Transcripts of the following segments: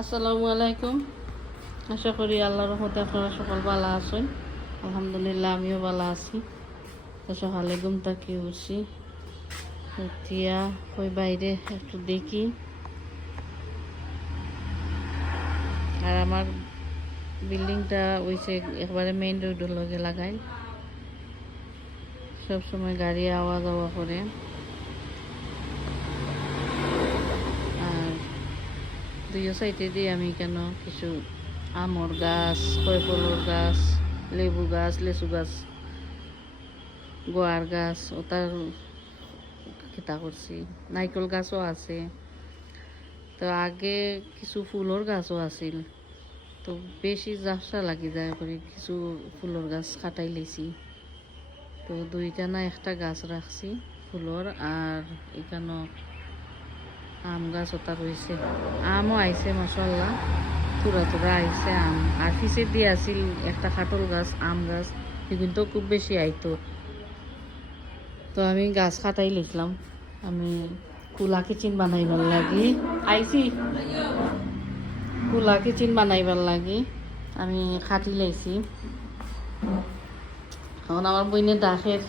আসসালামু আলাইকুম। আশা করি আল্লাহর রহমতে আপনারা সকল ভালো আছেন। আলহামদুলিল্লাহ, আমিও ভালো আছি। সকালে ঘুম থেকে উঠছি? উঠিয়া ওই বাইরে একটু দেখি। আর আমার বিল্ডিংটা ওইসে একবারে মেইন রোডের লগে লাগাই। সব সময় গাড়ি আওয়া যাওয়া করে আর দুইও সাইডে দিয়ে আমি কেন? কিছু আমর গাছ কয়ফলের গাছ, লেবু গাছ, লেচু গাছ, গোয়ার গাছ, ওটার খেতা করছি। নাইকল গাছও আছে। তো আগে কিছু ফুলের গাছও আছিল। তো বেশি জাফসা লাগি যায় করে কিছু ফুলের গাছ কাটাই লেছি। তো দুইটা না একটা গাছ রাখছি, ফুলের আর এখানে আম গাছ ওটা রয়েছে। আমও আইছে মশাল্লা তুরা তুরা আইছে আম। আর ফিসে দিয়ে আছিল একটা খাটল গাছ, আম গাছ। কিন্তু খুব বেশি আইতো। তো আমি গাছ কাটাই লিখলাম। আমি কুলা কিচেন বানাইবার লাগি। আইছি। কুলা কিচেন বানাইবার লাগি। আমি খাটি লাইছি। এখন আমার বইনে ডাকের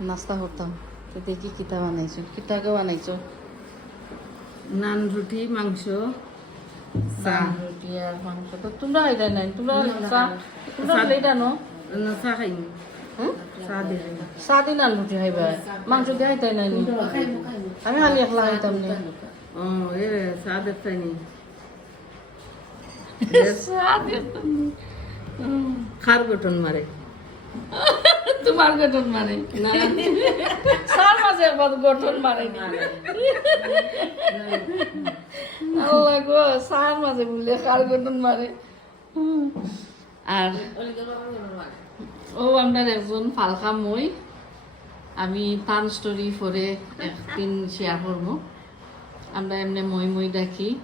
নাস্তা করতাম। তো দেখি কিতা বানাইছো। কিতাকে বানাইছো? নান রুটি মাংস চা। রুটি আর মাংস। তো তোমরা এটা নাই তোমরা চা। তোমরা এটা নো না চা হুম? চা দিন আর রুটি খাইবা। মাংস দিয়ে খাইতাই নাই? আমি খালি একলা খাইতাম নি। ও এ চা দেখতাই নি। খার গঠন মারে। তোমার গঠন মানে না। একবার গঠন মানে আল্লাহ গো কার গঠন হুম। আর ও আপনার একজন ফালকা মই। আমি তান স্টোরি পরে একদিন শেয়ার করব। আমরা এমনি মই মই ডাকি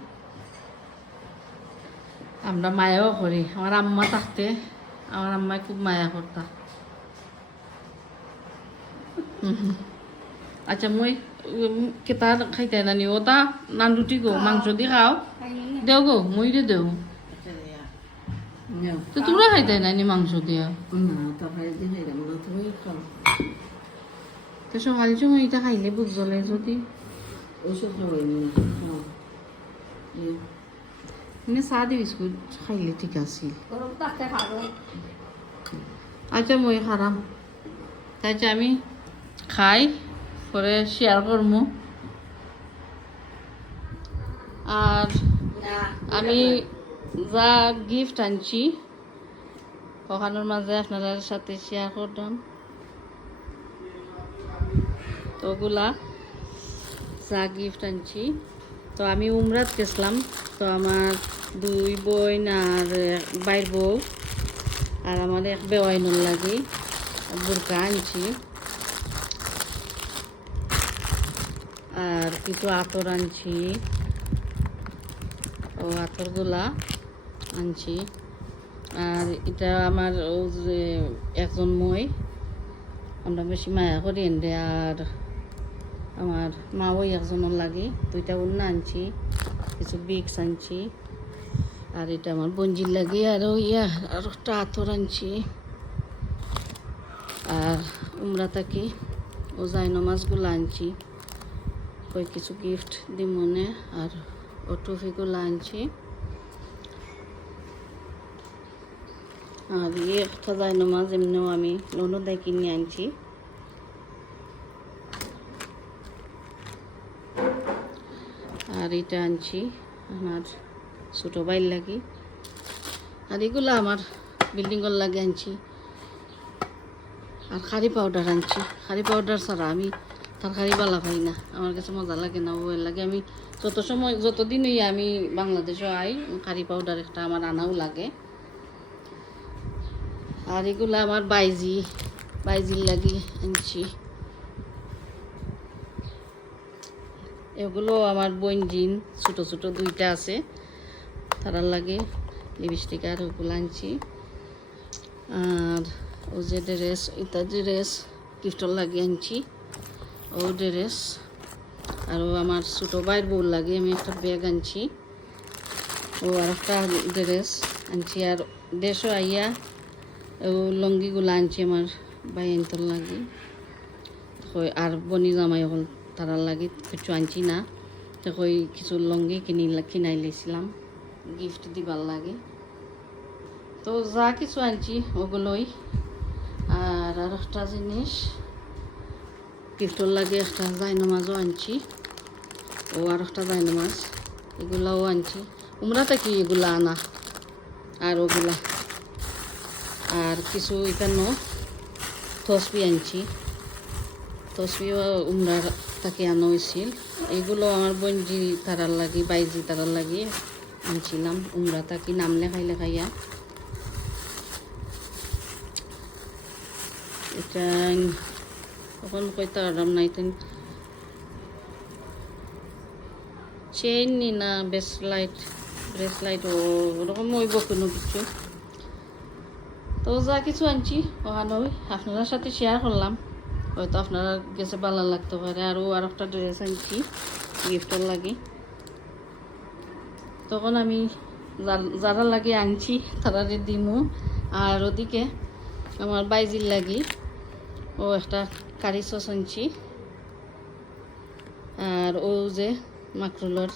আমরা মায়াও করি। আমার আম্মা থাকতে আমার আম্মায় খুব মায়া করতা। হুম। আচ্ছা মই কেতা খাইতে নানি ওটা নান রুটি গো মাংস দি খাও দেও গো মই দে দেও না তো তোমরা খাইতে নানি মাংস দিয়া তো খাই দিয়ে খাইলাম তুমি খাও তো সকাল সময় এটা খাইলে বুক জ্বলে যদি মানে চাহ দি বিস্কুট খাইলে ঠিক আছিল আচ্ছা মই খারাম তাই আমি খাই, পরে শেয়ার করব আর আমি যা গিফট আনছি ওখানের মাঝে আপনাদের সাথে শেয়ার করলাম তো ওগুলা যা গিফট আনছি। তো আমি উমরাত গেছিলাম, তো আমার দুই বোন আর বাইর বউ আর আমার এক বেওয়াইনুর লাগে বুরকা আনছি। আর কিছু আতর আনছি। ও আতরগুলা আনছি। আর এটা আমার যে একজন মই, আমরা বেশি মায়া করি এনে আর আমার মা ওই একজনের লাগে, দুইটা উন্না আনছি, কিছু বিক্স আনছি। আর এটা আমার বঞ্জির লাগে, আর ইয়া, আর একটা আতর আনছি। আর উমরা থাকি, ও যাই নমাজগুলো আনছি। কই কিছু গিফট দি মনে আর ও ট্রফিগুলো আনছি। আর ইয়ে যাই নমাজ এমনিও আমি ননদাই কিনে আনছি। আর এটা আনছি আমার ছোটো বাইর লাগি। আর এগুলো আমার বিল্ডিংয়ের লাগে আনছি। আর খারি পাউডার আনছি। খারি পাউডার ছাড়া আমি তরকারি বালা পাই না। আমার কাছে মজা লাগে না, ও লাগে। আমি যত সময় যতদিনই আমি বাংলাদেশে আই খারি পাউডার একটা আমার আনাও লাগে। আর এগুলো আমার বাইজি, বাইজির লাগি আনছি। এগুলো আমার বোন জিন, ছোটো ছোটো দুইটা আছে। তারার লাগে লিপস্টিক আর ওগুলো আনছি। আর ও যে ড্রেস ইত্যাদি ড্রেস গিফটর লাগে আনছি। ও ড্রেস আর আমার ছোটো ভাইয়ের বউ লাগে, আমি একটা ব্যাগ আনছি। ও আর একটা ড্রেস আনছি। আর দেশও আইয়া ও লঙ্গিগুলো আনছি আমার বাইন্তর লাগি। আর বনি জামাই হল, তারার লাগি কিছু আনছি না। তো কই, কিছু লঙ্গি কিনি, কিনাই লেছিলাম গিফট দিবার লাগে। তো যা কিছু আনছি ওগুলোই। আর আর একটা জিনিস গিফটর লাগে, একটা জায়নামাজও আনছি। ও আর একটা জায়নামাজ এগুলাও আনছি। উমরা থেকে এগুলা আনা, আর ওগুলা। আর কিছু এখানেও তসবি আনছি। তসবিও উমরার তাকে আনা হয়েছিল এগুলো আমার বঞ্জি তারার লাগি বাইজি তারার লাগি আনছিলাম। উমরা তাকি নাম লেখাই লেখাইয়া। এটা তখন কইতে পারলাম না এটা চেইন নি না ব্রেসলাইট ব্রেসলাইট ও, ওরকম হইব কোনো কিছু। তো যা কিছু আনছি, ওখানে আপনার সাথে শেয়ার করলাম। হয়তো আপনারা গেছে ভালো লাগতে পারে। আরও আর একটা ড্রেস আনছি গিফটের লাগে। তখন আমি যারা লাগে আনছি তারা দিমু। আর ওদিকে আমার বাইজির লাগি। ও একটা কারি সস আনছি আর ও যে মাকরুলোর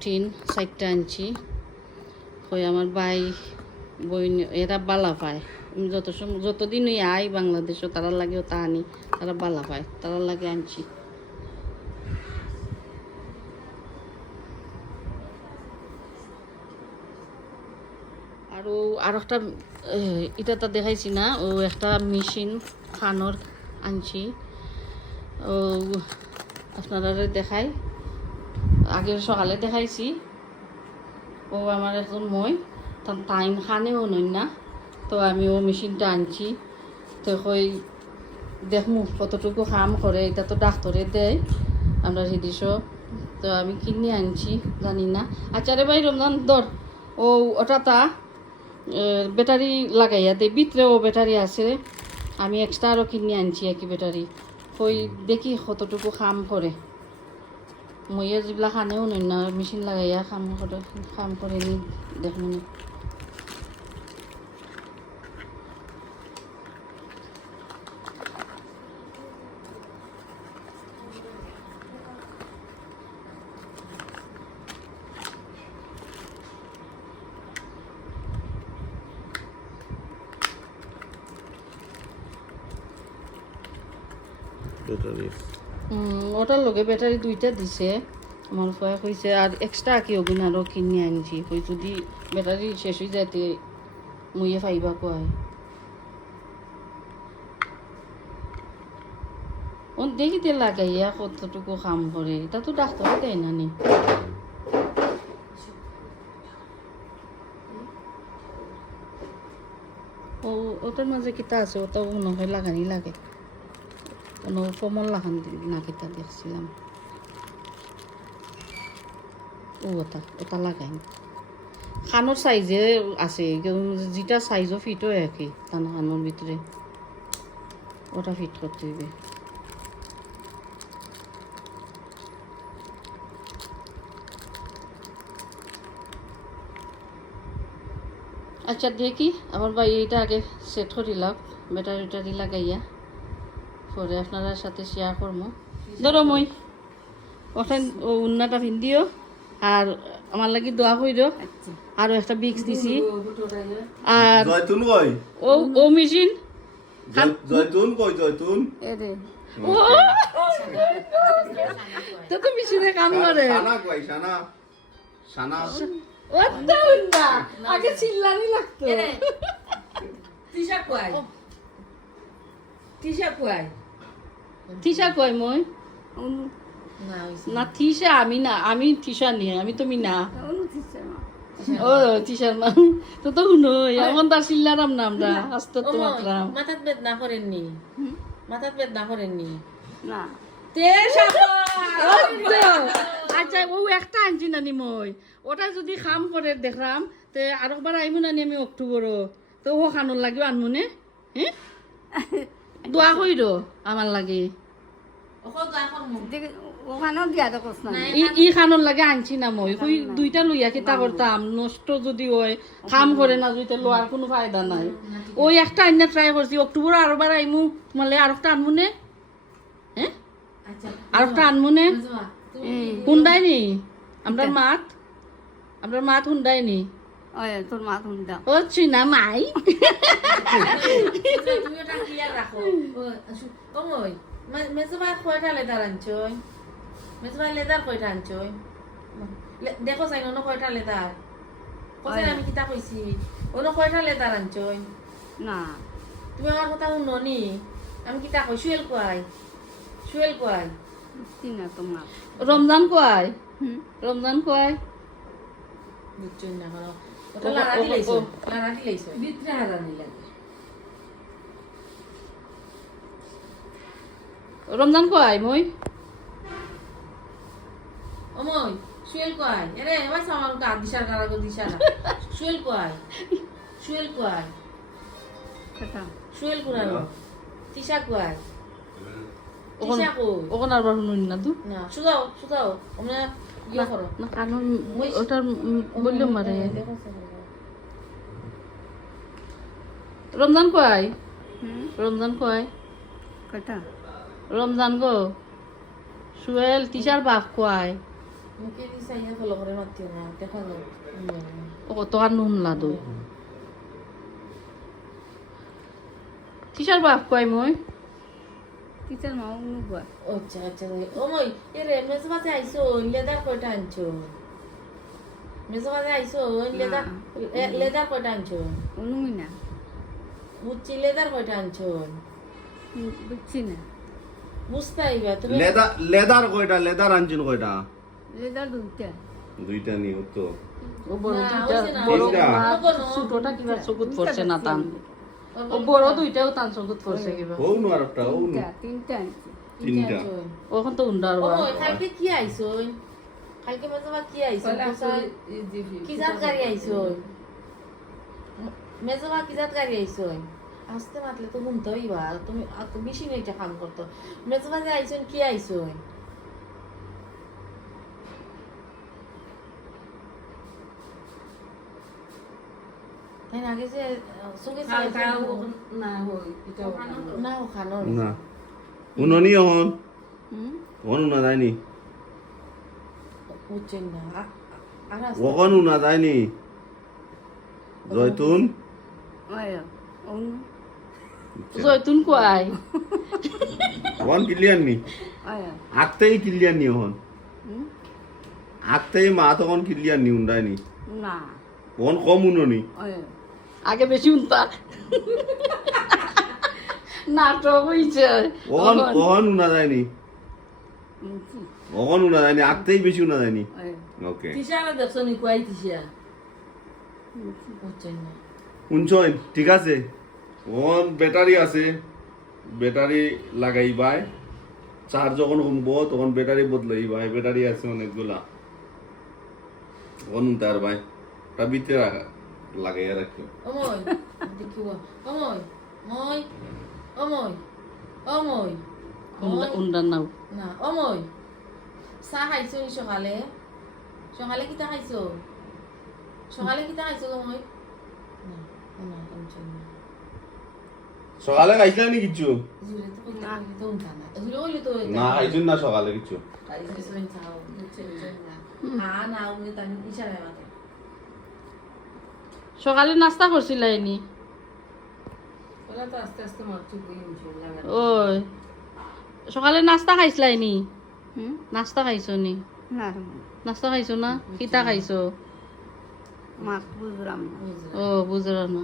টিন সাইডটা আনছি ওই আমার ভাই বই এরা বালা পায়। যত সময় যতদিনই আই বাংলাদেশও তারা লাগেও তা আনি, তারা বালা পায় তারা লাগে আনছি। আর ও আর একটা এটা তো দেখাইছি না, ও একটা মেশিন খানোর আনছি। ও, আপনারা দেখাই। আগের সকালে দেখাইছি। ও আমার এখন মই। টাইম খানেও নই না। তো আমি ও মেশিনটা আনছি। তো কই, দেখমু কতটুকু কাম করে। এটা তো ডাক্তরে দেয়। আমরা হিদিস তো আমি কিনে আনছি, জানি না। আচ্ছা রে ভাই, রমজান দর ও, ওটা তা ব্যাটারি লাগাইয়া দে। ভিতরেও ব্যাটারি আছে। আমি এক্সট্রা আরও কিনে আনছি একই ব্যাটারি কই দেখি কতটুকু কাম করে মইয়া যিবিলাক খানেও নই না মেচিন লাগাইয়া খাম করে কাম করে নি দেখুন ব্যাটারি। ওটার লগে ব্যাটারি দুইটা দিছে। আমার ফয়া কইছে আর এক্সট্রা কি অগুন আরও কিনে আনছি। কই যদি ব্যাটারি শেষ হয়ে যাতে মুইয়ে ফাইবা কয় ও দেখিতে লাগাইয়া কতটুকু কাম করে এটা তো ডাক্তারে দেয় না? নি ও ওটার মাঝে কিতা আছে ওটাও মনে হয় লাগানি লাগে। কোনো কমল লাগান না কিতা দেখছিলাম। ও ওটা ওটা লাগাই খানোর সাইজে আছে যেটা সাইজও ফিট হয়ে আর কি তানা খানোর ভিতরে। ওটা ফিট করতে হইবে আচ্ছা দেখি, আমার ভাই এইটা আগে সেট করিলাম ব্যাটারি ট্যাটারি লাগাইয়া পরে আপনার সাথে শেয়ার করব। ধরো মই। ওখান ও উন্নাটা ভিন্দিও আর আমার লাগি দোয়া কইরো। আচ্ছা। আর একটা বিক্স দিছি। আর জয়তুন কই? ও ও মেশিন। জয়তুন কই জয়তুন? এরে ও। তো তো মেশিনে কাম করে। সানা কই সানা সানা ওটা উন্না। আগে চিল্লানি লাগতো। তিশা কুয়াই তিশা কুয়াই থিসা কয় মই? না না থিসা আমি না আমি থিসা নিয়ে আমি তুমি না। ও থিসার নাম তো তো শুনো এমন তার চিল্লারাম না আমরা আস্তে তো মাত্রাম। মাথাত বেদনা করেননি। মাথাত বেদনা করেননি। না। তে সাবা আচ্ছা ও একটা আনছি নানি মই। ওটা যদি খাম করে দেখলাম তে আরেকবার আইমু নানি আমি অক্টোবরও তো ও খানোর লাগিব আনমুনে হ্যাঁ দোয়া কইর আমার লাগে। ই ই খানোর লাগে আনছি না মই। কই দুইটা লইয়া কিতা করতাম নষ্ট যদি হয় কাম করে না যদি লোয়ার কোনো ফায়দা নাই। ওই একটা আইনা ট্রাই করছি অক্টোবর আরও বার আইমু মানে আর একটা আনমু নে? হ্যাঁ আচ্ছা। আর একটা আনমু নে? হুন্ডাই নি? আমরা মাত? আমরা মাত হুন্ডাই নি? তোর মা তুমি ও চিনা মাই। তুমি রাখো ও আসু- ও মই মে- মেজবা কয়টা লেদার আনছই মেজবা লেদার কয়টা আনছই দেখো চাই অন্য কয়টা লেদার কোথায় আমি কিতা কইছি অন্য কয়টা লেদার আনছই না। তুমি আমার কথা শুনো নি? আমি কিতা কই শুয়েল কোয়াই শুয়েল কোয়াই বুঝছি না তোমার রমজান কয় হুম রমজান কয় বুঝছই না ও- দিলাইছো ও- দিলাইছো বিত্রে হারানি লাগে রমজান কয় মই? অময় শুয়েল কোয়াই এরে এবার সামান কা গো দিশারা শুয়েল কোয়াই শুয়েল কোয়াই কথা শুয়েল কোয়াই তিশা ওখান তিশা কই? ওখান আর শুনুন না তো। না সুদাও সুদাও আমরা ইয়ে করো। না কানুন ওটার বললে মারে রমজান কয়? রমজান কয়? কথা রমজান গো। সুয়েল তিসার বাপ কয়? মুখে দিশা ফলো করে মাতিও না দেখা যাও ও তো আর নুন লাদু তিসার বাপ কয় মই? টিচার মা অনুবা আচ্ছা আচ্ছা ও মই এরে মেজবাতে আইছো লেদার কয়টা আনছো? মেজবাতে আইছো লেদার এ- লেদার কয়টা আনছো? অনুমি না। বুঝছি লেদার কয়টা আনছো? বুঝছি না। বুঝতে তুমি লেদার লেদার কয়টা? লেদার আনছেন কয়টা? রেজাল্ট দুইটা। দুইটা নি তো। ও বড় দুইটা বড় হইছে না। না, ছোটটা কিবা চকুত পড়ছে না ও বড় দুইটাও টান চকুত পড়ছে কিবা। হৌ নো আর একটা হৌ নো। তিনটা তিনটা আনছি। তো উন্ডার ও কালকে কি আইছো কালকে মেজবা কি আইছো? কি জাত গাড়ি আইছো মেজবা কি জাত গাড়ি আইছো আসতে মাতলে তো শুনতে হইবা তুমি আর তো বেশি নেইটা কাম করতো। মেজবা যে আইছো কি তাই আগে যে সঙ্গে না ওখানো না উননি যায়নি? বুঝছেন না ওখন যায়নি? জয়তুন? জয়তুন কয় ওখান ক্লিয়ার নি। আগতেই ক্লিয়ার নি ওখান আগতেই মা তখন ক্লিয়ার নি উন্ডায়নি না। ওখান কম উননি আগে বেশি উনতা। নাটক হইছে। ওখান ওখান উনা যায়নি ওখান উনা যায়নি আগতেই বেশি উনা যায়নি ওকে। তিসারা দেখছ নি কয় তিসা বুঝছেন ঠিক আছে। ওখান ব্যাটারি আছে ব্যাটারি লাগাইবাই চার্জ যখন কমবো তখন ব্যাটারি বদলাইবাই ব্যাটারি আছে অনেকগুলা। উনতে আর ভাই তা ভিতরে রাখা লাগাইয়া রাখো অময় দেখিব অময় মই অময় অময় অময়। উন্ডার নাও। না অময় চাহ খাইছো নি সকালে? সকালে কিতা খাইছো? সকালে কিতা খাইছো অময় না না টেনশন না সকালে খাইছিলা নি কিছু না খাইছুন না সকালে কিছু সকালে নাস্তা করছিল এনি? ওই। সকালে নাস্তা খাইছিলা এনি? হুম? নাস্তা খাইছো নি? নাস্তা খাইছো না? কিতা খাইছো? ও বুঝলাম না।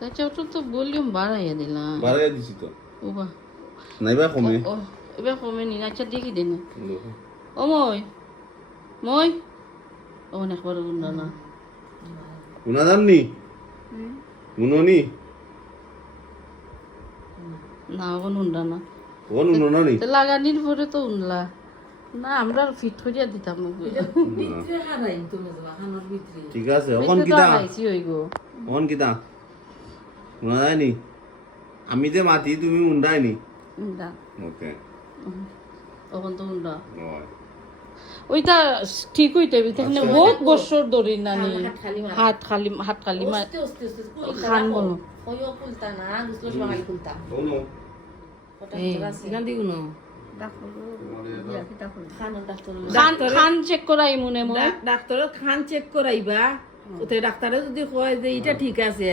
আচ্ছা ওটা তো ভলিউম বাড়াইয়া দিলাম বাড়াইয়া দিছি তো ও বা নাইবা কমে ও এবার কমে নি আচ্ছা দেখি দিন ও মই মই ও একবার উন্ডা না উনা জাননি হুম উননি না এখন উন্ডা না কোন উনো নি তো লাগানির পরে তো উনলা না আমরা ফিট করিয়া দিতাম ঠিক আছে ওখান কিতা ওখান কিতা যায়নি আমি যে মাতি তুমি উন্ডায়নি দা ওকে তখন তো উন্ডা ওইটা ঠিক হইতে এখানে আচ্ছা। বহুত বছর ধরে নানি হাত খালি হাত খালি হাত খালি মা ওস্তে ওস্তে ওস্তে কুলতা খান বলো। খানো ডাক্তার চেক করাই মনে মনে ডাক্তারের খান চেক করাইবা ওতে ডাক্তারে যদি কয় যে এটা ঠিক আছে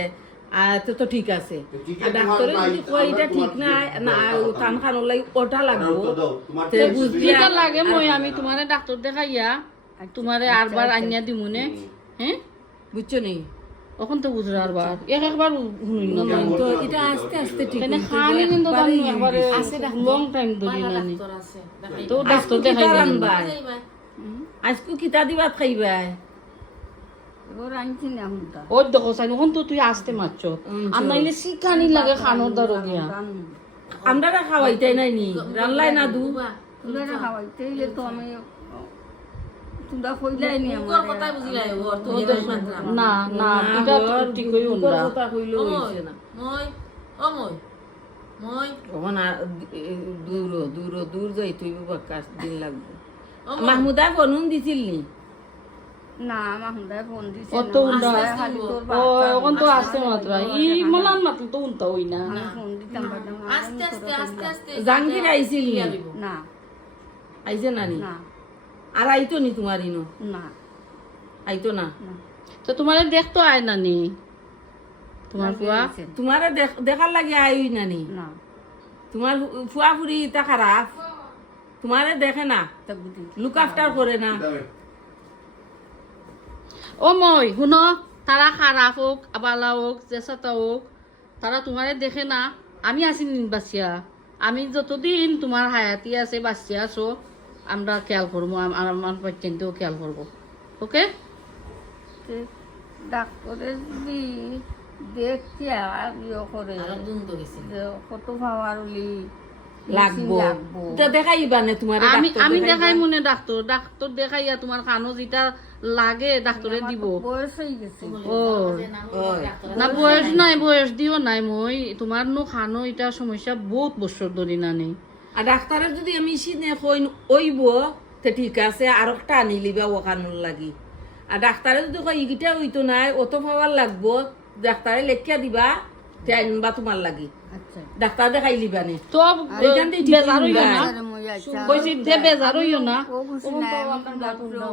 আর তো তো ঠিক আছে। আর ডাক্তারে যদি কয় এটা ঠিক নাই না কান খান লাই ওটা লাগবো। তে লাগে মই আমি তোমারে ডাক্তার দেখাইয়া তোমারে আরবার আনিয়া দিমুনে হ্যাঁ বুঝছ নি? তখন তো বুঝরা আরবার এক একবার শুনুই না তো এটা আস্তে আস্তে ঠিক তাইলে খানি কিন্তু একবারে একবারে আছে লং টাইম ধরি নানি ডাক্তার আছে দেখাই। তো ডাক্তার দেখাই আজকে কিতা দিবা খাইবা ও দেখো সাইন ওখান তো তুই আসতে মারছ। আমরা ইলে শিখানি লাগে খানোর গিয়া আমরা খাওয়াইতাই নাই নি রানলাই না দু। মুখর কথা বুঝিলাই ওর তো এই না। না। এটা ঠিক হই উন্ডা কথা কইলো হইছে না। মই ও দূর দূর দূর যাই তুই দিন লাগবে। মাহমুদা ফোন দিছিল নি? অত উন্ডা ও ওখান তো আসতে মাত্র। ই মলান মাত্র তো উনতা হই না। আস্তে আস্তে আস্তে আস্তে জাহাঙ্গীর আইছিল না? আইছে না নি? না। আর আইতো নি তোমার ইনো? না। আইতো না? তো তোমারে দেখতো আয় নানি তোমার ফুয়া? তোমারে দেখ- দেখার লাগে আই না নি? না। তোমার ফুয়া ফুরি তা খারাপ? তোমারে দেখে না? লুক আফটার করে না? ও মই শুনো তারা খারাপ হোক আবালা হোক চেষ্টা হোক তারা তোমারে দেখে না আমি আছি বাচ্চা আমি যতদিন তোমার হায়াতি আছে বাচ্চা আছো আমরা খেয়াল করব আমার পর্যন্তও খেয়াল করব। ওকে তে ডাক্তরে যদি দেখছি আর ইয়ে করে কত পাওয়ার লাগবো। লাগবো। দেখাইবা না তোমার আমি আমি দেখাই মনে ডাক্তার ডাক্তার দেখাইয়া তোমার খানো যেটা লাগে ডাক্তরে দিব। বয়স গেছে। ও। না বয়স নাই বয়স দিও নাই মই। তোমার নো খানো এটা সমস্যা বহুত বছর ধরে না নেই আর ডাক্তারের যদি আমি সিনে কইন ওইব তে ঠিক আছে আর একটা আনি লিবা ওখানোর লাগি। আর ডাক্তারে যদি কই ইগিটা হইতো নাই অত পাওয়ার লাগবো ডাক্তারে লেখিয়া দিবা। আনবা তোমার লাগি। আচ্ছা। ডাক্তার দেখাই লিবা নে? তো বেজার হইও কইছি দে বেজার হইও না? ও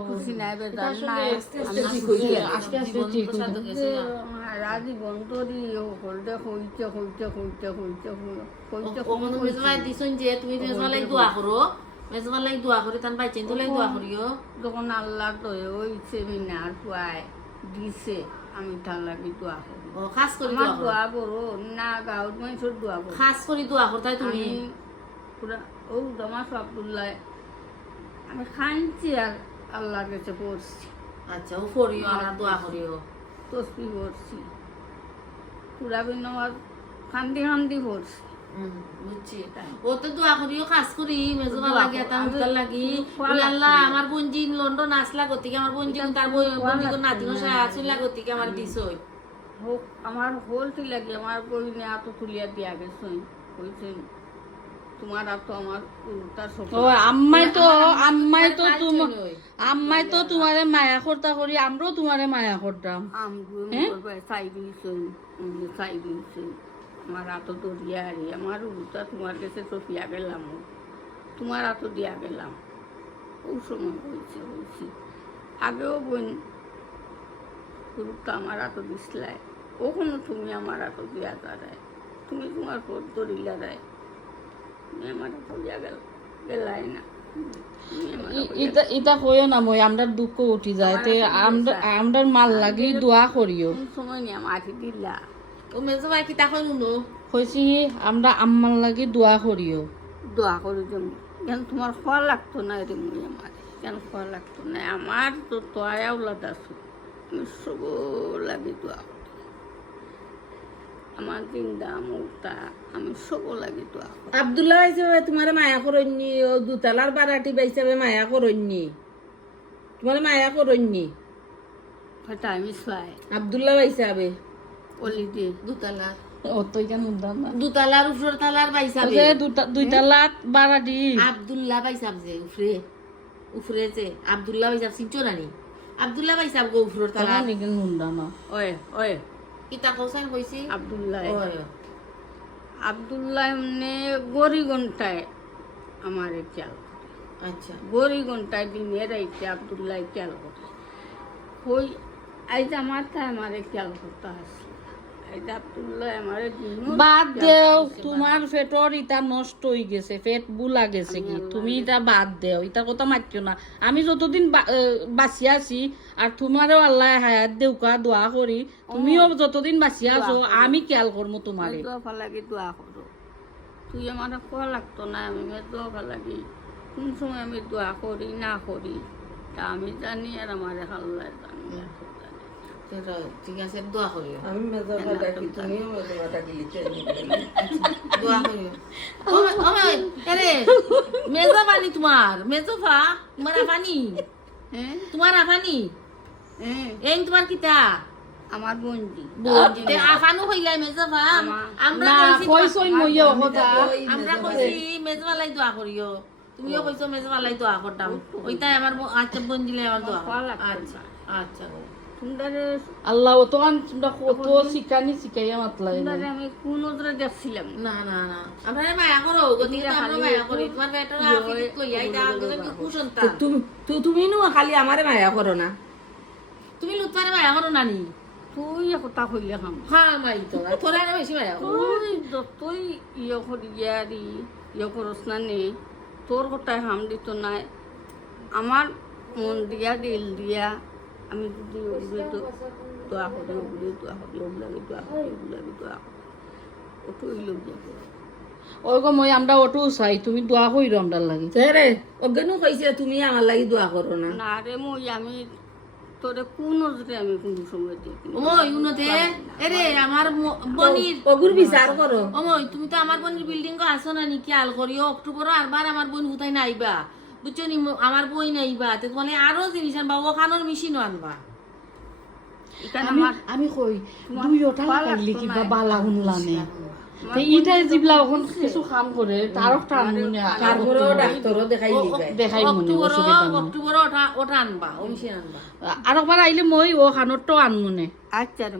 খুশি নাই আমি নাই আস্তে আস্তে ঠিক হইবে। যে রাজীবন তোরি হলদে হইতে হইতে হইতে হইতে হইতে দিছুন যে তুমি মেজমা লাই দোয়া করো মেজমা লাই দোয়া করে তান বাইচেন তো লাই দোয়া করিও যখন আল্লাহ তয় ওই সেমিনার পায় দিছে আমি তার লাগি দোয়া করি খাস করে আমার দোয়া করো দোয়া করো না গাঁৱত খাস করে দোয়া করতাই তুমি? আমি পুরা ও দমা আব্দুল্লাহ আমি খাইছি আর আল্লাহর কাছে পড়ছি আচ্ছা ও করিও আমরা দোয়া করিও তসবি পড়ছি পুরা বিনমাজ খান্দি খান্দি পড়ছি বুঝছি ও তো দোয়া করিও খাস করি মেজমা লাগি এটা লাগি। আল্লাহ আমার বোনজি লন্ডন আসলা গতিকে আমার বোনজি তার বোনজি নাতিনো আসলা গতিকে আমার দিছই হোক আমার হলটি লাগে আমার বই নিয়ে এত তুলিয়া দিয়া গেছেন কইছেন তোমার আর তো আমার ও আম্মাই তো আম্মাই তো তুম আম্মাই তো তোমারে মায়া করতা করি আমরাও তোমারে মায়া করতাম। আমার এত দরিয়া হারি আমার উল্টা তোমার কাছে তো পিয়া গেলাম তোমার এত দিয়া গেলাম। ওই সময় হয়েছে হয়েছে। আগেও বোন গুরুত্ব আমার এত দিসলাই ওখানে তুমি আমার এত দিয়া দাঁড়ায় তুমি তোমার পথ দরিলা দেয় তুমি আমার এত দিয়া গেল গেলাই না ইটা কইও না মই আমরার দুঃখ উঠি যায়। তে আমরা আমরার মাল লাগি দোয়া করিও। কোন সময় নিয়ে মাটি দিলা। ও কি কইছি আমরা আম্মার লাগি দোয়া করিও। দোয়া করে দেব কেন তোমার খোয়া লাগতো না রে মুই আমার। কেন খোয়া লাগতো না। আমার তো তয়া ওলাদ আছো। আমি সব লাগে দোয়া আমার জিন্দা মোটা আমি সব লাগে দোয়া করি আবদুল্লাহ হিসেবে তোমার মায়া করইনি ও দুতালার বারাটি হিসাবে মায়া করইনি তোমার মায়া হয়তো আমি চাই আবদুল্লাহ হিসাবে অলি না। দুতলার উপর তালার পাইছাবে ওই যে আব্দুল্লাহ যে যে গো তেমন কেন উদ্যান না। ওই ওই কিতা কৌসান কইছি আবদুল্লাহ ওই আবদুল্লাহ মানে গড়ি ঘন্টায় আমার খেয়াল করে আচ্ছা গড়ি ঘন্টায় দিনে রাইতে আবদুল্লাহ খেয়াল করে ওই আজ আমার তাই আমার খেয়াল করতে আসছে আজ আবদুল্লাহ আমার দিনও বাদ দেও তোমার পেটর ইটা নষ্ট হয়ে গেছে পেট বুলা গেছে কি? তুমি এটা বাদ দেও ইটা কথা মাতিও না। আমি যতদিন বাঁচি আছি আর তোমারও আল্লাহ হায়াত দেউকা দোয়া করি তুমিও যতদিন বাঁচি আছো আমি খেয়াল করব তোমারে। দোয়া করো। তুই আমার কোয়া লাগতো না আমি দোয়া ফালাগি কোন সময় আমি দোয়া করি না করি তা আমি জানি আর আমার আল্লাহ জানি। ঠিক আছে দোয়া করিও আমি মেজবা ডাকি তুমিও মেজবা ডাকি লিখে দোয়া করিও ও ও আরে মেজা পানি তোমার মেজোফা তোমার আফানি হ্যাঁ তোমার আফানি হ্যাঁ এই তোমার কিতা আমার আফানু হইলাই আমরা না কইছি কইসই মইয়া কথা আমরা কইছি মেজবালাই দোয়া করিও তুমিও কইছো মেজবালাই দোয়া করতাম ওইটাই আমার আচ্ছা বোন দিলে আমার দোয়া আচ্ছা আচ্ছা আল্লাহ অত তোমরা কত শিখানি শিখাইয়া মাতলাই আমি কোন ওদের দেখছিলাম না না না। আমরা মায়া করো গতিকে আমরা মায়া করি। তোমার বেটার আফিক আগতে কি কুসন্তান? তুমি তু- তুমি নো খালি আমারে মায়া করো না। তুমি লুতপারে মায়া করো নানি তুই কথা কইলে খাম। হ্যাঁ মাই তো তোরা না বেশি মায়া করো। তুই যতই ইয়ে করি ইয়ারি ইয়ে করস না নে। তোর কথায় হাম দিত নাই। আমার মন দিয়া দিল দিয়া আমি যদি ওগুলো তো দোয়া করি ওগুলো দোয়া করি ওগুলাকে দোয়া করি ওগুলাকে দোয়া করি ওটো ওই আমরা চাই তুমি দোয়া কইরো আমরা লাগে। রে অজ্ঞানও কইছে তুমি আমার লাগি দোয়া করো না। না রে মই আমি তোরে কোন নজরে আমি কোন সময় দেখি ওই উনতে এরে আমার ম- বনির অগুর বিচার করো। ওমই তুমি তো আমার বোনের বিল্ডিং আসো না নাকি আল করিও? অক্টোবর আরবার আমার বোন হুতাই নাইবা। বুঝছ নি আমার বই নাইবা তে তোমালে আরও জিনিস আনবা ও খানোর মেশিনও আনবা। আমি আমি কই দুইটা লাগাইলি কিবা বালা শুনলানে ইটা জিবলা এখন কিছু কাম করে তার একটা ডাক্তারও দেখাই দেখাই মনে অক্টোবর অসুবিধা নাই অক্টোবর ওটা ওটা আনবা ও মেশিন আনবা। আর একবার আইলে মই ও খানরটাও আনমনে। আচ্ছা রে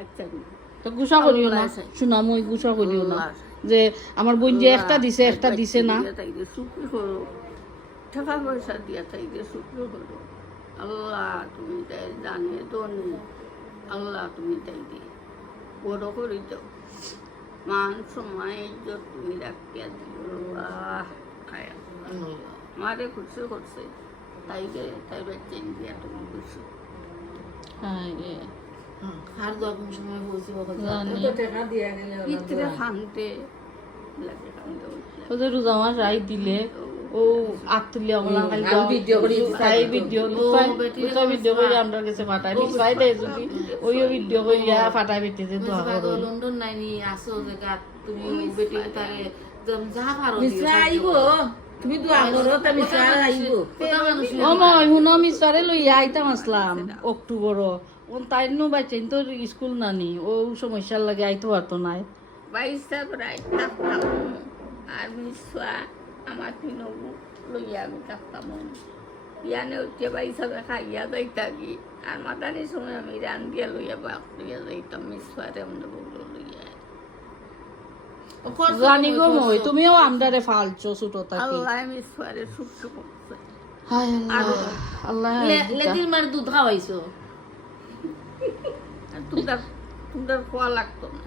আচ্ছা রে তো গুছা করিও না শোনা মই গুছা করিও না। যে আমার বোন যে একটা দিছে একটা দিছে না। টাকা পয়সা দিয়া তাইকে শুক্র করো আল্লাহ তুমি তাই জানে তো নেই আল্লাহ তুমি তাইকে বড় করে দাও। মান সময় ইজ্জত তুমি রাখিয়া দিও। আল্লাহ। মারে খুশি করছে। তাইকে তাই বাচ্চা দিয়া তুমি খুশি হায়। আর দোয়া কোন সময় বলছি ভিতরে খানতে লাগে খানতে ও যে রোজা মাস রাই দিলে ও আত্মলিয়া ওগুলা খালি ভিডিও করে তাই ভিডিও লুকাই লুকাই ভিডিও করে। আমরা কাছে পাঠাই। নিশ্চয় দেয় যদি ওইও ভিডিও করিয়া পাঠাই বেটিতে দোয়া করো। লন্ডন নাইনি আসো জায়গা তুমি বেটি তারে যা পারো মিশ্রা আইব? তুমি দোয়া করো তা মিশ্রা আইব। ও মই শুনো মিস্টারে লইয়া আইতাম আসলাম অক্টোবর তাই নো বাচ্চাইন তো স্কুল নানি ও সমস্যার লাগে আইতে পারতো নাই বাইশটা প্রায় থাকতাম আর মিসা আমার তিনবু লইয়া আমি থাকতাম ইয়ানে হচ্ছে বাইশাবে খাইয়া যাইতা কি? আর মাতানি সময় আমি রান দিয়া লইয়া বাক লইয়া যাইতাম মিসুয়ারে আমাদের বগুলো লইয়া। জানি গো মই তুমিও আমদারে ফালছো ছোট থাকি আল্লাহ মিসুয়ারে সুখ করছে। হায় আল্লাহ আল্লাহ লেদির মার দুধ খাওয়াইছো? তোমরা তোমরা খোয়া লাগতো না।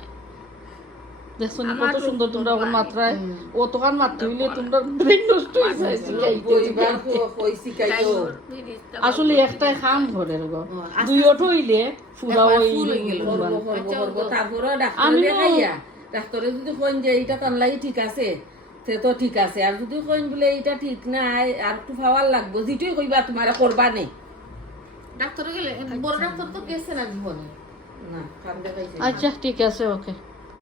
দেখছ না কত সুন্দর তোমরা ওর মাত্রায়। অতখান মাত্র হইলে তোমরা ব্রেন নষ্ট হয়ে যায় শিখাইতে এবার কই শিখাইও ফিরিস্তা আসলে একটাই খাম ঘরের গো। দুই অটো হইলে ফুরা ওই করব করব করব তারপরে ডাক্তার আমিও- দেখাইয়া। ডাক্তারে যদি কইন যে এটা তোর লাগি ঠিক আছে সে তো ঠিক আছে। আর যদি কইন বলে এটা ঠিক নাই আর একটু পাওয়ার লাগবো যেটাই কইবা তোমার করবা নেই ডাক্তার গেলে বড় ডাক্তার তো গেছে না জীবনে। না আচ্ছা ঠিক আছে ওকে।